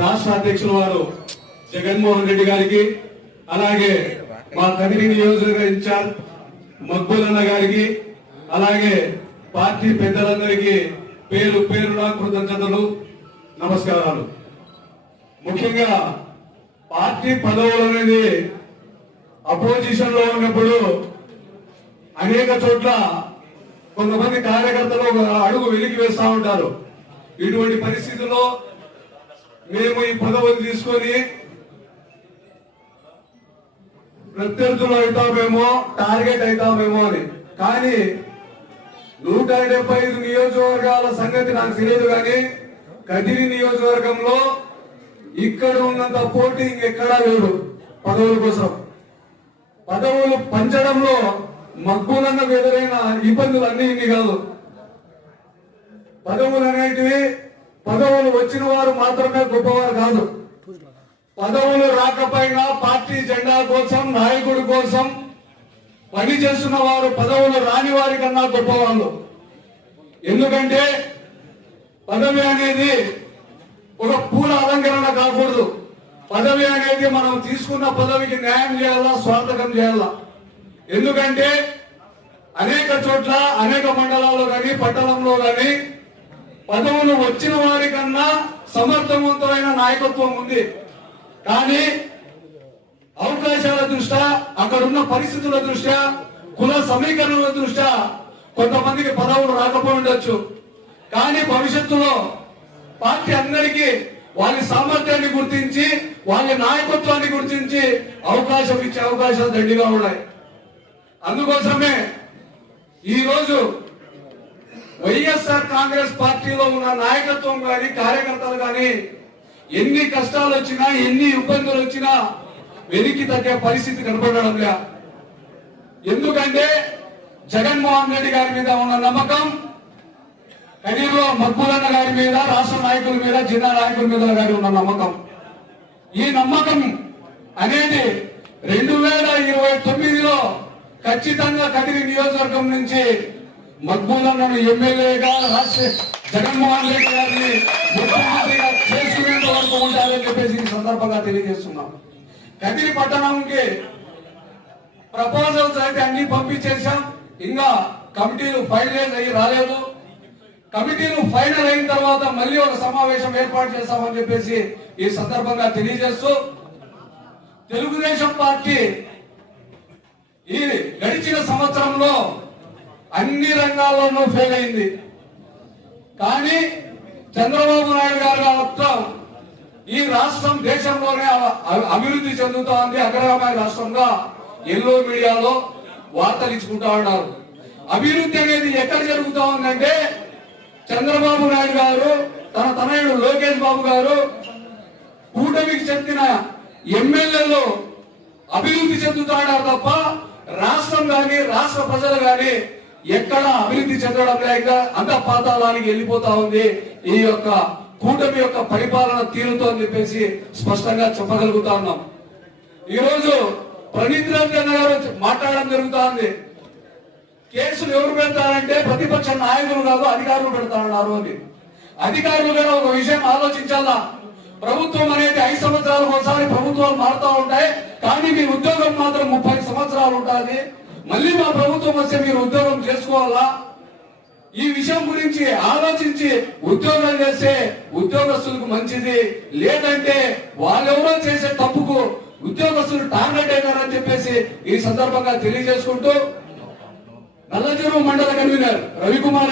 రాష్ట్ర అధ్యక్షుల వారు జగన్మోహన్ రెడ్డి గారికి, అలాగే మా కదిరి నియోజకవర్గ ఇన్ఛార్జ్ మక్బూల్ గారికి, అలాగే పార్టీ పెద్దలందరికీ పేరు పేరున కృతజ్ఞతలు, నమస్కారాలు. ముఖ్యంగా పార్టీ పదవులు అనేది అపోజిషన్ లో ఉన్నప్పుడు అనేక చోట్ల కొంతమంది కార్యకర్తలు ఒక అడుగు వెలికి వేస్తా ఉంటారు. ఇటువంటి పరిస్థితుల్లో మేము ఈ పదవులు తీసుకొని ప్రత్యర్థులు అవుతామేమో, టార్గెట్ అవుతామేమో అని. కానీ 175 నియోజకవర్గాల సంగతి నాకు తెలియదు, కానీ కదిరి నియోజకవర్గంలో ఇక్కడ ఉన్నంత పోటీ ఇంకెక్కడా లేదు. పదవుల కోసం పదవులు పంచడంలో మగ్గులకు ఎదురైన ఇబ్బందులు అన్ని ఇన్ని కాదు. పదవులు అనేటివి పదవులు వచ్చిన వారు మాత్రమే గొప్పవారు కాదు. పదవులు రాకపోయినా పార్టీ జెండా కోసం, నాయకుడి కోసం పని చేస్తున్న వారు పదవులు రాని వారి కన్నా గొప్పవాళ్ళు. ఎందుకంటే పదవి అనేది ఒక పూల అలంకరణ కాకూడదు. పదవి అనేది మనం తీసుకున్న పదవికి న్యాయం చేయాలా, స్వార్థకం చేయాలా. ఎందుకంటే అనేక చోట్ల, అనేక మండలాల్లో కానీ పట్టణంలో కానీ పదవులు వచ్చిన వారి కన్నా సమర్థవంతమైన నాయకత్వం ఉంది. కానీ అవకాశాల దృష్ట్యా, అక్కడున్న పరిస్థితుల దృష్ట్యా, కుల సమీకరణల దృష్ట్యా కొంతమందికి పదవులు రాకపోయి ఉండొచ్చు. కానీ భవిష్యత్తులో పార్టీ అందరికీ వాళ్ళ సామర్థ్యాన్ని గుర్తించి, వాళ్ళ నాయకత్వాన్ని గుర్తించి అవకాశం ఇచ్చే అవకాశాలు దండిగా ఉన్నాయి. అందుకోసమే ఈ రోజు వైఎస్ఆర్ కాంగ్రెస్ పార్టీలో ఉన్న నాయకత్వం కానీ, కార్యకర్తలు కానీ ఎన్ని కష్టాలు వచ్చినా, ఎన్ని ఇబ్బందులు వచ్చినా వెలికి తగ్గే పరిస్థితి కనపడడం లే. ఎందుకంటే జగన్మోహన్ రెడ్డి గారి మీద ఉన్న నమ్మకం, కనీలో మక్బూలన్న గారి మీద, రాష్ట్ర నాయకుల మీద, జిల్లా నాయకుల మీద గారి ఉన్న నమ్మకం. ఈ నమ్మకం అనేది 2029లో ఖచ్చితంగా కదిరి నియోజకవర్గం నుంచి మక్బూలన్నను ఎమ్మెల్యేగా, రాష్ట్ర జగన్మోహన్ రెడ్డి గారిని ముఖ్యమంత్రిగా చేసుకునేంత వరకు ఉంటారని చెప్పేసి ఈ సందర్భంగా తెలియజేస్తున్నాం. కదిరి పట్టణంకి ప్రపోజల్స్ అయితే అన్ని పంపించేశాం. ఇంకా కమిటీలు ఫైనలైజ్ అయ్యి రాలేదు. కమిటీలు ఫైనల్ అయిన తర్వాత మళ్ళీ ఒక సమావేశం ఏర్పాటు చేస్తామని చెప్పేసి ఈ సందర్భంగా తెలియజేస్తూ, తెలుగుదేశం పార్టీ ఈ గడిచిన సంవత్సరంలో అన్ని రంగాల్లోనూ ఫెయిల్ అయింది. కానీ చంద్రబాబు నాయుడు గారు మాత్రం ఈ రాష్ట్రం దేశంలోనే అభివృద్ధి చెందుతా ఉంది, అగ్రగామి రాష్ట్రంగా ఎల్లో మీడియాలో వార్తలు ఇచ్చుకుంటా ఉన్నారు. అభివృద్ధి అనేది ఎక్కడ జరుగుతా ఉందంటే చంద్రబాబు నాయుడు గారు, తన తనయుడు లోకేష్ బాబు గారు, కూటమికి చెందిన ఎమ్మెల్యేలు అభివృద్ధి చెందుతాడారు తప్ప రాష్ట్రం గాని, రాష్ట్ర ప్రజలు గాని ఎక్కడ అభివృద్ధి చెందడం లేక అంత పాతాళానికి వెళ్ళిపోతా ఉంది ఈ యొక్క కూటమి యొక్క పరిపాలన తీరుతో అని చెప్పేసి స్పష్టంగా చెప్పగలుగుతా ఉన్నాం. ఈ రోజు ప్రణీత్ రెడ్డి గారు మాట్లాడడం జరుగుతా ఉంది. కేసులు ఎవరు పెడతారంటే ప్రతిపక్ష నాయకులు కాదు, అధికారులు పెడతారన్నారు అని. అధికారులు కూడా ఒక విషయం ఆలోచించాలా. ప్రభుత్వం అనేది 5 సంవత్సరాలకు ఒకసారి ప్రభుత్వాలు మారుతూ ఉంటాయి, కానీ మీ ఉద్యోగం మాత్రం 30 సంవత్సరాలు ఉంటుంది. మళ్ళీ మా ప్రభుత్వం వస్తే మీరు ఉద్యోగం చేసుకోవాలా. ఈ విషయం గురించి ఆలోచించి ఉద్యోగాలు చేస్తే ఉద్యోగస్తులకు మంచిది, లేదంటే వాళ్ళెవరో చేసే తప్పుకు ఉద్యోగస్తులు టార్గెట్ అయినారని చెప్పేసి ఈ సందర్భంగా తెలియజేసుకుంటూ, నల్లచెరువు మండల కన్వీనర్ రవికుమార్